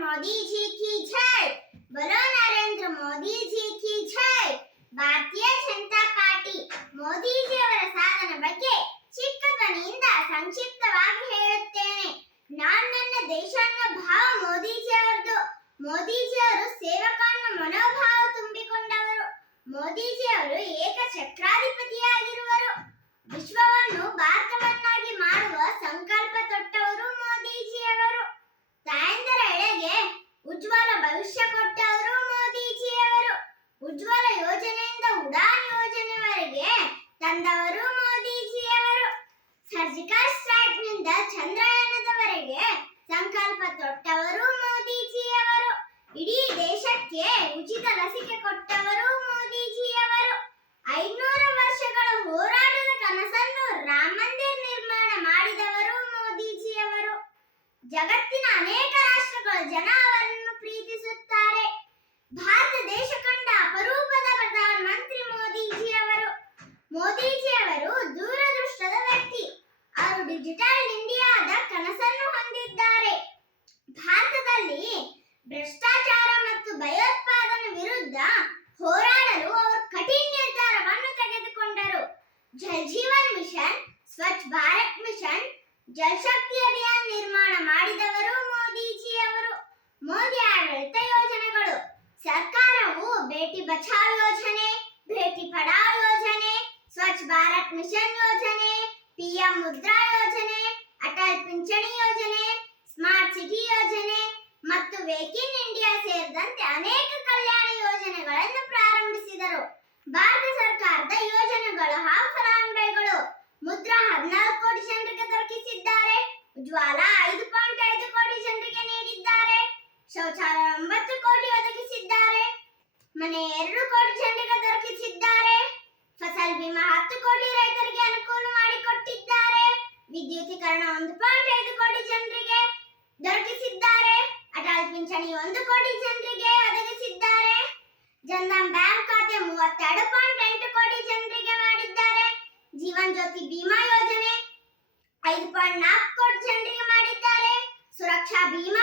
मोदी जी की जय। बोलो नरेंद्र मोदी जी की जय। ಭಾರತೀಯ ಜನತಾ ಪಾರ್ಟಿ ಮೋದಿಜಿಯವರ ಸಾಧನೆ ಬಗ್ಗೆ ಚಿಕ್ಕ ಧ್ವನಿಯಿಂದ ಸಂಕ್ಷಿಪ್ತವಾಗಿ ಹೇಳುತ್ತೇನೆ. ನಾನು ನನ್ನ ದೇಶ ಅನ್ನೋ ಭಾವ ಮೋದಿಜಿಯವರದು. ಮೋದಿಜಿಯವರು ಸೇವಕ ಅನ್ನೋ ಮನೋಭಾವ ತುಂಬಿಕೊಂಡವರು. ಮೋದಿಜಿಯವರು ಏಕಚಕ್ರಾಧಿಪತಿಯಾಗಿರುವರು. ವಿಶ್ವವನ್ನು ಭಾರತವನ್ನಾಗಿ ಮಾಡುವ ಸಂಕಲ್ಪ ತೊಟ್ಟವರು ಮೋದಿಜಿಯವರು. ತಾಯಂದಿರ ಎಳೆಗೆ ಉಜ್ವಲ ಭವಿಷ್ಯ ಕೊಟ್ಟವರು ಮೋದಿಜಿಯವರು. ಉಜ್ವಲ ಯೋಜನೆಯಿಂದ ಉಡಾನ್ ಯೋಜನೆವರೆಗೆ ತಂದವರು ಮೋದಿಜಿಯವರು. ಸರ್ಜಿಕಲ್ ಸ್ಟ್ರೈಕ್ ನಿಂದ ಚಂದ್ರಯಾನದವರೆಗೆ ಸಂಕಲ್ಪ ತೊಟ್ಟವರು ಮೋದಿಜಿಯವರು. ಇಡೀ ದೇಶಕ್ಕೆ ಉಚಿತ ಲಸಿಕೆ ಕೊಟ್ಟವರು ಮೋದಿಜಿಯವರು. 500 ವರ್ಷಗಳ ಹೋರಾಟದ ಕನಸನ್ನು ರಾಮ ಮಂದಿರ ನಿರ್ಮಾಣ ಮಾಡಿದವರು ಮೋದಿಜಿಯವರು. ಜಗತ್ತಿನ ಅನೇಕ ರಾಷ್ಟ್ರಗಳ ಜನ ಅವರನ್ನು ಪ್ರೀತಿಸುತ್ತಾರೆ. ಭಾರತ ದೇಶ ಕಂಡ ಅಪರೂಪದ ಪ್ರಧಾನಮಂತ್ರಿ ಮೋದಿಜಿಯವರು. ಮೋದಿಜಿಯವರು ದೂರದೃಷ್ಟದ ವ್ಯಕ್ತಿ. ಅವರು ಡಿಜಿಟಲ್ ಇಂಡಿಯಾದ ಕನಸನ್ನು ಹೊಂದಿದ್ದಾರೆ. ಭಾರತದಲ್ಲಿ ಭ್ರಷ್ಟಾಚಾರ ಮತ್ತು ಭಯೋತ್ಪಾದನೆ ವಿರುದ್ಧ ಹೋರಾಡಲು ಅವರು ಕಠಿಣ ನಿರ್ಧಾರವನ್ನು ತೆಗೆದುಕೊಂಡರು. ಜಲ್ ಜೀವನ್ ಮಿಷನ್, ಸ್ವಚ್ಛ ಭಾರತ್ ಮಿಷನ್, ಜಲ್ ಶಕ್ತಿ ಅಭಿಯಾನ ನಿರ್ಮಾಣ ಮಾಡಿದವರು ಮೋದಿಜಿಯವರು. ಮೋದಿ ಆಡಳಿತ ಯೋಜನೆಗಳು: ಸರ್ಕಾರವು ಬೇಟಿ ಬಚಾವ್ ಯೋಜನೆ, ಬೇಟಿ ಪಢಾವ್ ಯೋಜನೆ, ಸ್ವಚ್ಛ ಭಾರತ್ ಮಿಷನ್ ಯೋಜನೆ, ಪಿಎಂ ಮುದ್ರಾ ಯೋಜನೆ, ಅಟಲ್ ಪಿಂಚಣಿ ಯೋಜನೆ, ಸ್ಮಾರ್ಟ್ ಸಿಟಿ ಯೋಜನೆ ಮತ್ತು ಮೇಕ್ ಇನ್ ಇಂಡಿಯಾ ಸೇರಿದಂತೆ ಅನೇಕ ಕಲ್ಯಾಣ ಯೋಜನೆಗಳನ್ನು ಪ್ರಾರಂಭಿಸಿದರು. ಭಾರತ ಸರ್ಕಾರದ ಯೋಜನೆಗಳು ಹಾಗೂ ಫಲಾನುಭವಿಗಳು: ಮುದ್ರಾ 14 ಕೋಟಿ ಜನರಿಗೆ ದೊರಕಿಸಿದ್ದಾರೆ. ಉಜ್ವಾಲ 5.5 ಕೋಟಿ ಜನರಿಗೆ ನೀಡಿದ್ದಾರೆ. ಶೌಚಾಲಯ 9 ಕೋಟಿ ಒದಗಿಸಿದ್ದಾರೆ. ಮನೆ 2 ಕೋಟಿ ಜನರಿಗೆ ದೊರಕಿಸಿದ್ದಾರೆ. ಫಸಲ್ ಬಿಮಾ 10 ಕೋಟಿ ರೈತರಿಗೆ ಅನುಕೂಲ ಮಾಡಿಕೊಟ್ಟಿದ್ದಾರೆ. ವಿದ್ಯುತೀಕರಣ 1.5 ಕೋಟಿ ಜನರಿಗೆ ದೊರಕಿಸಿದ್ದಾರೆ. ಅಟಲ್ ಪಿಂಚಣಿ 1 ಕೋಟಿ ಜನರಿಗೆ ಒದಗಿಸಿದ್ದಾರೆ. ಜನ್ಧನ್ ಬ್ಯಾಂಕ್ ಖಾತೆ 32.8 ಕೋಟಿ ಜನರಿಗೆ ಮಾಡಿದ್ದಾರೆ. ಜೀವನ್ ಜ್ಯೋತಿ ಬಿಮಾ ಯೋಜನೆ 5.4 ಕೋಟಿ ಜನರಿಗೆ ಮಾಡಿದ್ದಾರೆ. ಸುರಕ್ಷಾ ಬಿಮಾ